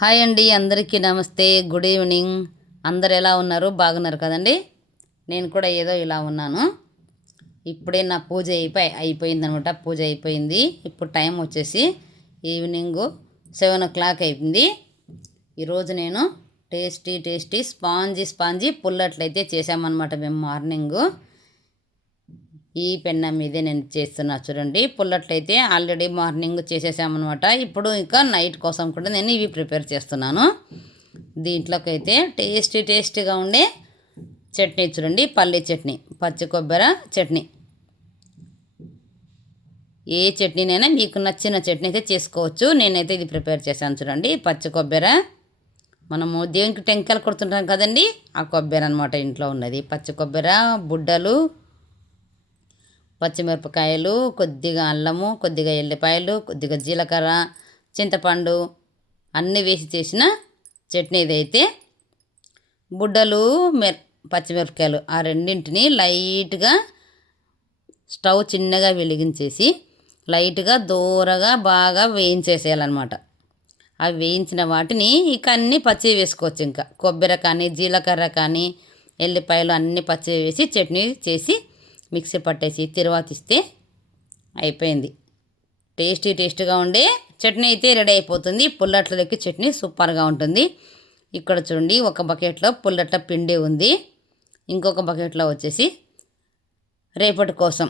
Hi అండి అందరికీ నమస్తే గుడ్ ఈవినింగ్. అందరు ఎలా ఉన్నారు? బాగున్నారు కదండి? నేను కూడా ఏదో ఇలా ఉన్నాను. ఇప్పుడే నా పూజ అయిపోయి అయిపోయింది అనమాట పూజ అయిపోయింది. ఇప్పుడు టైం వచ్చేసి ఈవినింగ్ సెవెన్ ఓ క్లాక్ అయిపోయింది ఈరోజు నేను టేస్టీ టేస్టీ స్పాంజీ స్పాంజీ పుల్లట్లయితే చేసామన్నమాట మేము మార్నింగు. ఈ పెన్న మీదే నేను చేస్తున్నా చూడండి. పుల్లట్లయితే ఆల్రెడీ మార్నింగ్ చేసేసామన్నమాట. ఇప్పుడు ఇంకా నైట్ కోసం కూడా నేను ఇవి ప్రిపేర్ చేస్తున్నాను. దీంట్లోకి అయితే టేస్టీ టేస్టీగా ఉండే చట్నీ చూడండి. పల్లీ చట్నీ పచ్చి కొబ్బరి చట్నీ. ఏ చట్నీనైనా మీకు నచ్చిన చట్నీ అయితే చేసుకోవచ్చు. నేనైతే ఇది ప్రిపేర్ చేశాను చూడండి. పచ్చి కొబ్బరి. మనము దేవునికి టెంకాయలు కొడుతుంటాం కదండి. ఆ కొబ్బరి అనమాట ఇంట్లో ఉన్నది. పచ్చి కొబ్బరి బుడ్డలు పచ్చిమిరపకాయలు కొద్దిగా అల్లము కొద్దిగా ఎల్లిపాయలు కొద్దిగా జీలకర్ర చింతపండు అన్నీ వేసి చేసిన చట్నీ ఇదైతే. బుడ్డలు మిర్ పచ్చిమిరపకాయలు ఆ రెండింటిని లైట్గా స్టవ్ చిన్నగా వెలిగించేసి లైట్గా దూరగా బాగా వేయించేసేయాలన్నమాట. అవి వేయించిన వాటిని ఇక అన్నీ పచ్చి వేసుకోవచ్చు ఇంకా. కొబ్బరి కానీ జీలకర్ర కానీ ఎల్లిపాయలు అన్నీ పచ్చి వేసి చట్నీ చేసి మిక్సీ పట్టేసి తిరువాతిస్తే అయిపోయింది. టేస్టీ టేస్టీగా ఉండే చట్నీ అయితే రెడీ అయిపోతుంది. పుల్లట్లకి చట్నీ సూపర్గా ఉంటుంది. ఇక్కడ చూడండి ఒక బకెట్లో పుల్లట్ల పిండి ఉంది. ఇంకొక బకెట్లో వచ్చేసి రేపటి కోసం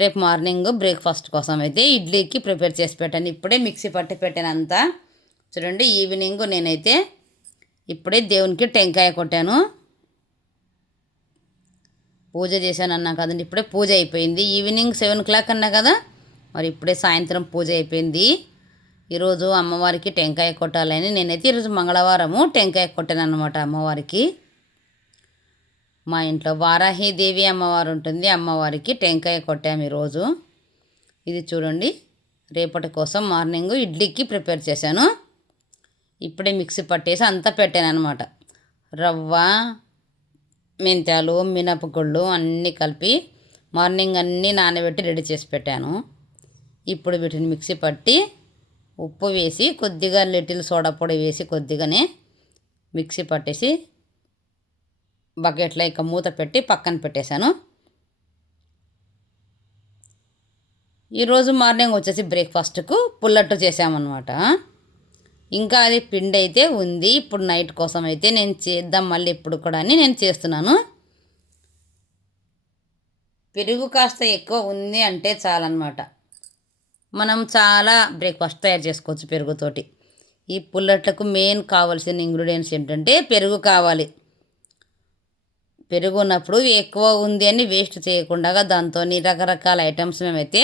రేపు మార్నింగ్ బ్రేక్ఫాస్ట్ కోసం అయితే ఇడ్లీకి ప్రిపేర్ చేసి పెట్టాను. ఇప్పుడే మిక్సీ పట్టి పెట్టానంతా. చూడండి ఈవినింగ్ నేనైతే ఇప్పుడే దేవునికి టెంకాయ కొట్టాను. పూజ చేశాను అన్నా కదండి ఇప్పుడే పూజ అయిపోయింది. ఈవినింగ్ సెవెన్ ఓ క్లాక్ అన్నా కదా? మరి ఇప్పుడే సాయంత్రం పూజ అయిపోయింది. ఈరోజు అమ్మవారికి టెంకాయ కొట్టాలని నేనైతే ఈరోజు మంగళవారము టెంకాయ కొట్టాను అనమాట అమ్మవారికి. మా ఇంట్లో వారాహిదేవి అమ్మవారు ఉంటుంది. అమ్మవారికి టెంకాయ కొట్టాము ఈరోజు. ఇది చూడండి. రేపటి కోసం మార్నింగ్ ఇడ్లీకి ప్రిపేర్ చేశాను. ఇప్పుడే మిక్సీ పట్టేసి అంతా పెట్టాను అనమాట రవ్వ మెంతాలు మినపగుళ్ళు అన్నీ కలిపి మార్నింగ్ అన్నీ నానబెట్టి రెడీ చేసి పెట్టాను. ఇప్పుడు వీటిని మిక్సీ పట్టి ఉప్పు వేసి కొద్దిగా లిటిల్ సోడా పొడి వేసి కొద్దిగానే మిక్సీ పట్టేసి బకెట్లో ఇక మూత పెట్టి పక్కన పెట్టేశాను. ఈరోజు మార్నింగ్ వచ్చేసి బ్రేక్ఫాస్ట్కు పుల్లట్టు చేసామన్నమాట ఇంకా అది పిండి అయితే ఉంది. ఇప్పుడు నైట్ కోసం అయితే నేను చేద్దాం. మళ్ళీ ఇప్పుడు కూడా అని నేను చేస్తున్నాను. పెరుగు కాస్త ఎక్కువ ఉంది అంటే చాలన్నమాట. మనం చాలా బ్రేక్ఫాస్ట్ తయారు చేసుకోవచ్చు పెరుగుతోటి ఈ పుల్లట్లకు మెయిన్ కావాల్సిన ఇంగ్రీడియంట్స్ ఏంటంటే పెరుగు కావాలి. పెరుగు ఉన్నప్పుడు ఎక్కువ ఉంది అని వేస్ట్ చేయకుండా దాంతో రకరకాల ఐటమ్స్ మేమైతే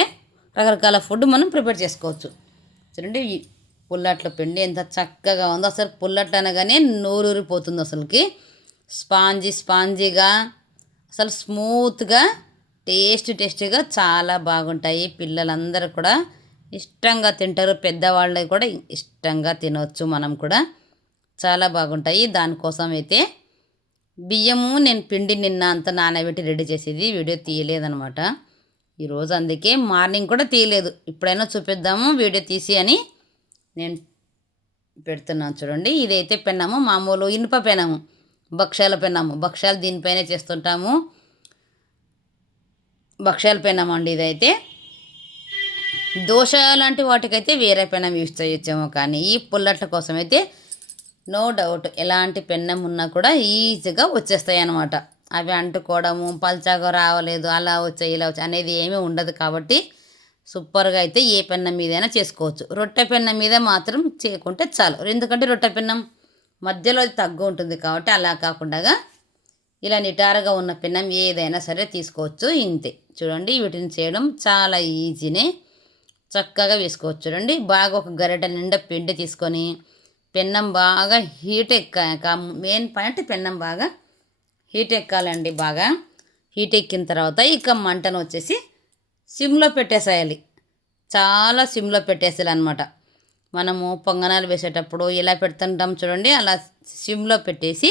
రకరకాల ఫుడ్ మనం ప్రిపేర్ చేసుకోవచ్చు. చూడండి పుల్లట్ల పిండి ఎంత చక్కగా ఉందో అసలు పుల్లట్ అనగానే నోరూరిపోతుంది అసలుకి. స్పాంజీ స్పాంజీగా అసలు స్మూత్గా టేస్ట్ టేస్టీగా చాలా బాగుంటాయి. పిల్లలందరూ కూడా ఇష్టంగా తింటారు. పెద్దవాళ్ళు కూడా ఇష్టంగా తినవచ్చు మనం కూడా. చాలా బాగుంటాయి. దానికోసం అయితే బియ్యము నేను పిండి నిన్న అంత నానబెట్టి రెడీ చేసేది. వీడియో తీయలేదనమాట ఈరోజు అందుకే మార్నింగ్ కూడా తీయలేదు. ఇప్పుడైనా చూపిద్దాము వీడియో తీసి అని నేను పెడుతున్నాను చూడండి. ఇదైతే పెన్నాము. మామూలు ఇనుప పెనము. భక్ష్యాల పెన్నాము. భక్ష్యాలు దీనిపైనే చేస్తుంటాము. భక్ష్యాల పెన్నాము అండి ఇదైతే. దోశ లాంటి వాటికైతే వేరే పెనం యూజ్ చేయొచ్చేమో కానీ ఈ పుల్లట్ల కోసం అయితే నో డౌట్ ఎలాంటి పెన్నం ఉన్నా కూడా ఈజీగా వచ్చేస్తాయి అన్నమాట అవి అంటుకోవడము పల్చాగా రావలేదు అలా వచ్చాయి ఇలా వచ్చాయి అనేది ఏమీ ఉండదు కాబట్టి సూపర్గా అయితే ఏ పెన్నం మీదైనా చేసుకోవచ్చు. రొట్టె పెన్నం మీద మాత్రం చేయకుంటే చాలు. ఎందుకంటే రొట్టె పెన్నం మధ్యలో అది తగ్గు ఉంటుంది కాబట్టి అలా కాకుండా ఇలా నిటారుగా ఉన్న పెన్నం ఏదైనా సరే తీసుకోవచ్చు ఇంతే. చూడండి వీటిని చేయడం చాలా ఈజీనే. చక్కగా వేసుకోవచ్చు. చూడండి బాగా ఒక గరిట నిండా పిండి తీసుకొని పెన్నం బాగా హీట్ ఎక్కాక మెయిన్ పాయింట్ పెన్నం బాగా హీట్ ఎక్కాలండి బాగా. హీట్ ఎక్కిన తర్వాత ఇక మంటను వచ్చేసి సిమ్లో పెట్టేసేయాలి. చాలా సిమ్లో పెట్టేసేయాలి అనమాట మనము పొంగనాలు వేసేటప్పుడు ఇలా పెడుతుంటాం చూడండి. అలా సిమ్లో పెట్టేసి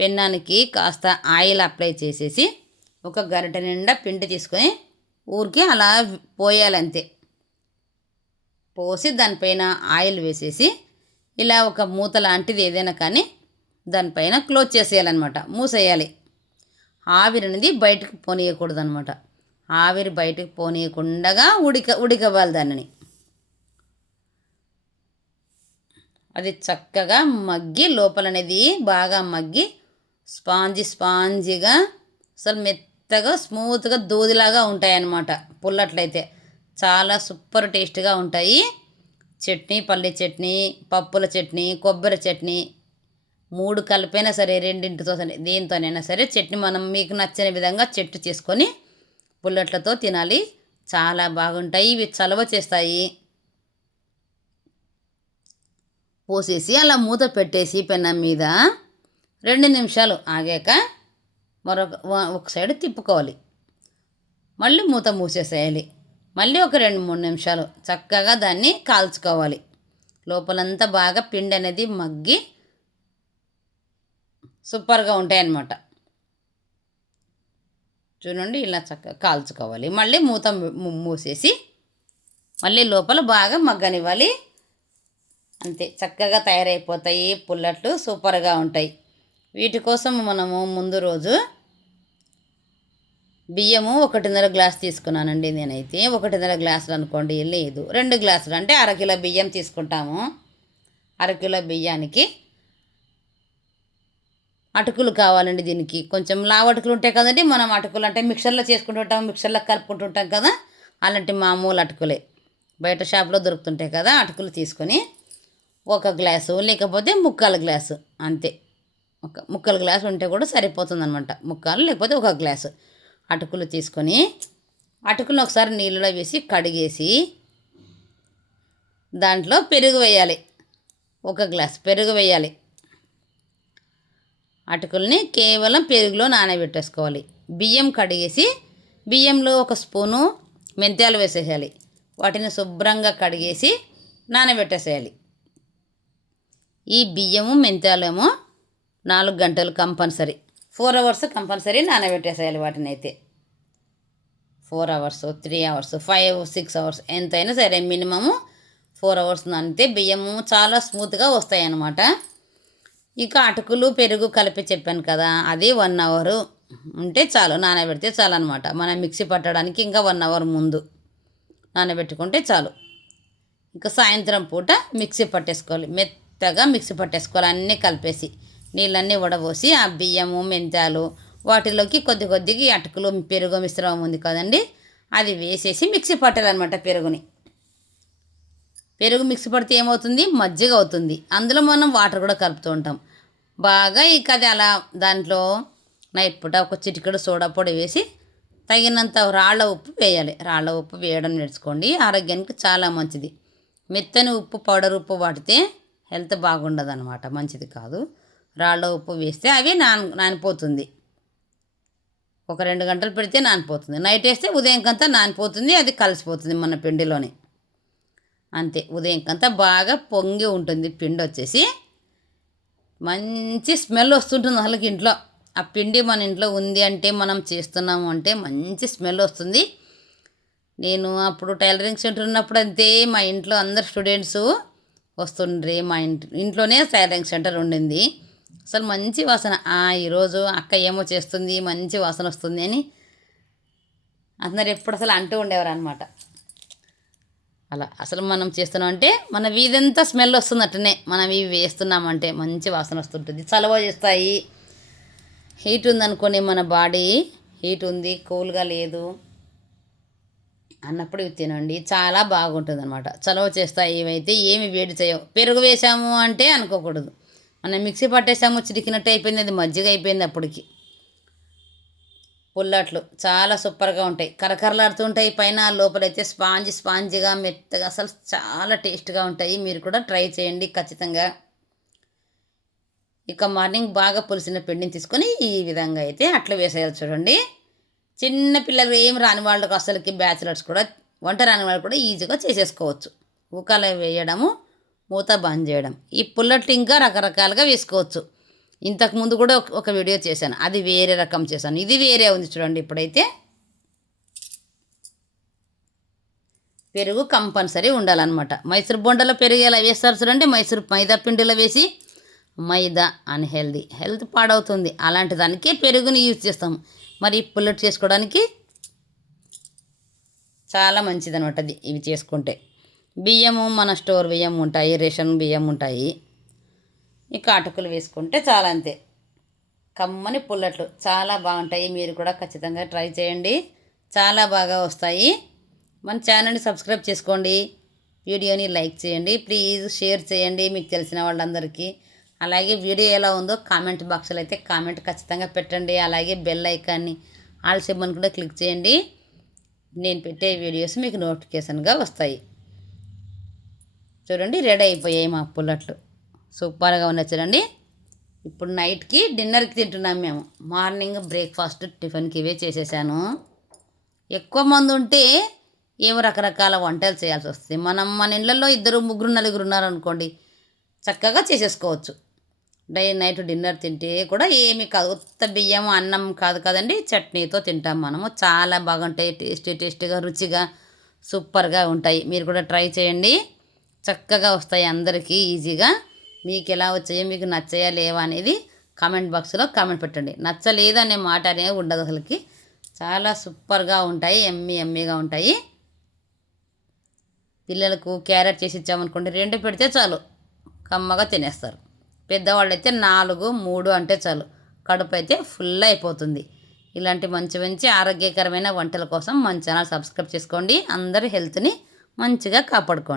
పెన్నానికి కాస్త ఆయిల్ అప్లై చేసేసి ఒక గరిట నిండా పిండి తీసుకొని ఊరికి అలా పోయాలంతే. పోసి దానిపైన ఆయిల్ వేసేసి ఇలా ఒక మూత లాంటిది ఏదైనా కానీ దానిపైన క్లోజ్ చేసేయాలన్నమాట. మూసేయాలి. ఆవిరి అనేది బయటకు పోనీయకూడదు అనమాట ఆవిరి బయటకు పోనీయకుండా ఉడిక ఉడికవ్వాలి దానిని. అది చక్కగా మగ్గి లోపలనేది బాగా మగ్గి స్పాంజీ స్పాంజీగా అసలు మెత్తగా స్మూత్గా దూదిలాగా ఉంటాయన్నమాట. పుల్లట్లయితే చాలా సూపర్ టేస్ట్గా ఉంటాయి. చట్నీ పల్లి చట్నీ పప్పుల చట్నీ కొబ్బరి చట్నీ మూడు కలిపైనా సరే రెండింటితో సరే దేనితోనైనా సరే చట్నీ మనం మీకు నచ్చిన విధంగా చెట్టు చేసుకొని పుల్లట్లతో తినాలి. చాలా బాగుంటాయి. ఇవి చలవ చేస్తాయి. పోసేసి అలా మూత పెట్టేసి పెనం మీద రెండు నిమిషాలు ఆగాక మరొక ఒక సైడ్ తిప్పుకోవాలి. మళ్ళీ మూత మూసేసేయాలి. మళ్ళీ ఒక రెండు మూడు నిమిషాలు చక్కగా దాన్ని కాల్చుకోవాలి. లోపలంతా బాగా పిండి అనేది మగ్గి సూపర్గా ఉంటాయి అన్నమాట చూడండి ఇలా చక్కగా కాల్చుకోవాలి. మళ్ళీ మూత మూసేసి మళ్ళీ లోపల బాగా మగ్గనివ్వాలి. అంతే చక్కగా తయారైపోతాయి పుల్లట్లు సూపర్గా ఉంటాయి. వీటి కోసం మనము ముందు రోజు బియ్యము ఒకటిన్నర గ్లాస్ తీసుకున్నానండి నేనైతే. ఒకటిన్నర గ్లాసులు అనుకోండి లేదు. రెండు గ్లాసులు అంటే అరకిలో బియ్యం తీసుకుంటాము. అరకిలో బియ్యానికి అటుకులు కావాలండి దీనికి. కొంచెం లావు అటుకులు ఉంటాయి కదండి మనం అటుకులు అంటే మిక్సర్లో చేసుకుంటుంటాం మిక్సర్లో కలుపుకుంటుంటాం కదా అలాంటి మామూలు అటుకులే. బయట షాప్లో దొరుకుతుంటాయి కదా అటుకులు తీసుకొని ఒక గ్లాసు లేకపోతే ముక్కాల గ్లాసు అంతే. ఒక ముక్కల గ్లాసు ఉంటే కూడా సరిపోతుంది అనమాట ముక్కాలు లేకపోతే ఒక గ్లాసు. అటుకులు తీసుకొని అటుకులు ఒకసారి నీళ్ళలో వేసి కడిగేసి దాంట్లో పెరుగు వేయాలి. ఒక గ్లాస్ పెరుగు వేయాలి. అటుకుల్ని కేవలం పెరుగులో నానబెట్టేసుకోవాలి. బియ్యం కడిగేసి బియ్యంలో ఒక స్పూను మెంతాలు వేసేసేయాలి. వాటిని శుభ్రంగా కడిగేసి నానబెట్టేసేయాలి. ఈ బియ్యము మెంతాలేమో నాలుగు గంటలు కంపల్సరీ. ఫోర్ అవర్స్ కంపల్సరీ నానబెట్టేసేయాలి వాటిని అయితే. Four hours three hours five six hours ఎంతైనా సరే మినిమము ఫోర్ అవర్స్ నానితే బియ్యము చాలా స్మూత్గా వస్తాయి అన్నమాట ఇక అటుకులు పెరుగు కలిపి చెప్పాను కదా అది వన్ అవరు ఉంటే చాలు నానబెడితే చాలు అనమాట మనం మిక్సీ పట్టడానికి ఇంకా వన్ అవర్ ముందు నానబెట్టుకుంటే చాలు. ఇంకా సాయంత్రం పూట మిక్సీ పట్టేసుకోవాలి. మెత్తగా మిక్సీ పట్టేసుకోవాలి అన్నీ కలిపేసి. నీళ్ళన్నీ వడబోసి ఆ బియ్యము మెంతాలు వాటిలోకి కొద్ది కొద్దిగా ఈ అటుకులు పెరుగు మిశ్రమం ఉంది కదండి అది వేసేసి మిక్సీ పట్టాలన్నమాట పెరుగుని. పెరుగు మిక్సీ పడితే ఏమవుతుంది? మజ్జిగ అవుతుంది. అందులో మనం వాటర్ కూడా కలుపుతూ ఉంటాం. బాగా ఈ అది అలా దాంట్లో నైట్ పూట ఒక చిటికెడు సోడా పొడి వేసి తగినంత రాళ్ళ ఉప్పు వేయాలి. రాళ్ళ ఉప్పు వేయడం నేర్చుకోండి. ఆరోగ్యానికి చాలా మంచిది. మెత్తని ఉప్పు పౌడర్ ఉప్పు వాడితే హెల్త్ బాగుండదు అనమాట మంచిది కాదు. రాళ్ళ ఉప్పు వేస్తే అవి నాన్ నానిపోతుంది. ఒక రెండు గంటలు పెడితే నానిపోతుంది. నైట్ వేస్తే ఉదయం కంతా నానిపోతుంది. అది కలిసిపోతుంది మన పిండిలోనే. అంతే. ఉదయం కంతా బాగా పొంగి ఉంటుంది. పిండి వచ్చేసి మంచి స్మెల్ వస్తుంటుంది అసలు ఇంట్లో. ఆ పిండి మన ఇంట్లో ఉంది అంటే మనం చేస్తున్నాము అంటే మంచి స్మెల్ వస్తుంది. నేను అప్పుడు టైలరింగ్ సెంటర్ ఉన్నప్పుడు అంతే మా ఇంట్లో అందరు స్టూడెంట్స్ వస్తుండ్రి మా ఇంటి ఇంట్లోనే టైలరింగ్ సెంటర్ ఉండింది. అసలు మంచి వాసన. ఈరోజు అక్క ఏమో చేస్తుంది మంచి వాసన వస్తుంది అని అందరు ఎప్పుడు అసలు అంటూ ఉండేవారు అనమాట అలా అసలు మనం చేస్తున్నాం అంటే మన వీధంతా స్మెల్ వస్తుంది అట్టనే మనం ఇవి వేస్తున్నామంటే మంచి వాసన వస్తుంటుంది. చలవ చేస్తాయి. హీట్ ఉందనుకోని మన బాడీ హీట్ ఉంది కూల్గా లేదు అన్నప్పుడు ఇవి తినండి. చాలా బాగుంటుంది అనమాట చలవ చేస్తాయి ఇవైతే ఏమి వేడి చేయవు. పెరుగు వేసాము అంటే అనుకోకూడదు. మనం మిక్సీ పట్టేసాము చిరికినట్టు అయిపోయింది అది మజ్జిగ అయిపోయింది అప్పటికి. పుల్లట్లు చాలా సూపర్గా ఉంటాయి. కరకరలాడుతుంటాయి పైన లోపలైతే స్పాంజ్ స్పాంజిగా మెత్తగా అసలు చాలా టేస్ట్గా ఉంటాయి. మీరు కూడా ట్రై చేయండి ఖచ్చితంగా. ఇక మార్నింగ్ బాగా పులిసిన పిండిని తీసుకొని ఈ విధంగా అయితే అట్లా వేసేయాలి చూడండి. చిన్న పిల్లలు ఏం రాని వాళ్ళకి అసలుకి బ్యాచిలర్స్ కూడా వంట రాని వాళ్ళు కూడా ఈజీగా చేసేసుకోవచ్చు. ఊకాల వేయడము మూత బంద్ చేయడం. ఈ పుల్లట్లు ఇంకా రకరకాలుగా వేసుకోవచ్చు. ఇంతకు ముందు కూడా ఒక- వీడియో చేశాను. అది వేరే రకం చేశాను. ఇది వేరే ఉంది చూడండి ఇప్పుడైతే. పెరుగు కంపల్సరీ ఉండాలన్నమాట. మైసూర్ బొండలో పెరుగు ఎలా వేస్తారు చూడండి. మైసూర్ మైదా పిండిలో వేసి మైదా అన్హెల్దీ. హెల్త్ పాడవుతుంది. అలాంటి దానికి పెరుగుని యూజ్ చేస్తాం. మరి పుల్లట్ చేసుకోవడానికి చాలా మంచిది అనమాట అది. ఇవి చేసుకుంటే. బియ్యము మన స్టోర్ బియ్యం ఉంటాయి రేషన్ బియ్యం ఉంటాయి. ఈ అటుకులు వేసుకుంటే చాలా అంతే. కమ్మని పుల్లట్లు చాలా బాగుంటాయి. మీరు కూడా ఖచ్చితంగా ట్రై చేయండి. చాలా బాగా వస్తాయి. మన ఛానల్ని సబ్స్క్రైబ్ చేసుకోండి. వీడియోని లైక్ చేయండి. ప్లీజ్ షేర్ చేయండి మీకు తెలిసిన వాళ్ళందరికీ. అలాగే వీడియో ఎలా ఉందో కామెంట్ బాక్స్లో అయితే కామెంట్ ఖచ్చితంగా పెట్టండి. అలాగే బెల్ ఐకాన్ని ఆల్ సిమ్మని కూడా క్లిక్ చేయండి. నేను పెట్టే వీడియోస్ మీకు నోటిఫికేషన్గా వస్తాయి. చూడండి రెడీ అయిపోయాయి మా పుల్లట్లు. సూపర్గా ఉన్నాయి చూడండి. ఇప్పుడు నైట్కి డిన్నర్కి తింటున్నాం మేము. మార్నింగ్ బ్రేక్ఫాస్ట్ టిఫిన్కి ఇవే చేసేసాను. ఎక్కువ మంది ఉంటే ఏమో రకరకాల వంటలు చేయాల్సి వస్తుంది. మనం మన ఇళ్ళల్లో ఇద్దరు ముగ్గురు నలుగురు ఉన్నారనుకోండి చక్కగా చేసేసుకోవచ్చు. డే నైట్ డిన్నర్ తింటే కూడా ఏమి కాదు. ఉత్త బియ్యం అన్నం కాదు కదండి చట్నీతో తింటాం మనము. చాలా బాగుంటాయి. టేస్టీ టేస్టీగా రుచిగా సూపర్గా ఉంటాయి. మీరు కూడా ట్రై చేయండి. చక్కగా వస్తాయి అందరికీ ఈజీగా. మీకు ఎలా వచ్చాయో మీకు నచ్చాయా లేవా అనేది కామెంట్ బాక్స్లో కామెంట్ పెట్టండి. నచ్చలేదు అనే మాట అనేది ఉండదు అసలుకి. చాలా సూపర్గా ఉంటాయి ఎమ్మి ఎమ్మిగా ఉంటాయి. పిల్లలకు క్యారెట్ చేసి ఇచ్చామనుకోండి రెండు పెడితే చాలు. కమ్మగా తినేస్తారు. పెద్దవాళ్ళు అయితే నాలుగు మూడు అంటే చాలు. కడుపు అయితే ఫుల్ అయిపోతుంది. ఇలాంటి మంచి మంచి ఆరోగ్యకరమైన వంటల కోసం మన ఛానల్ సబ్స్క్రైబ్ చేసుకోండి. అందరి హెల్త్ని మంచిగా కాపాడుకోండి.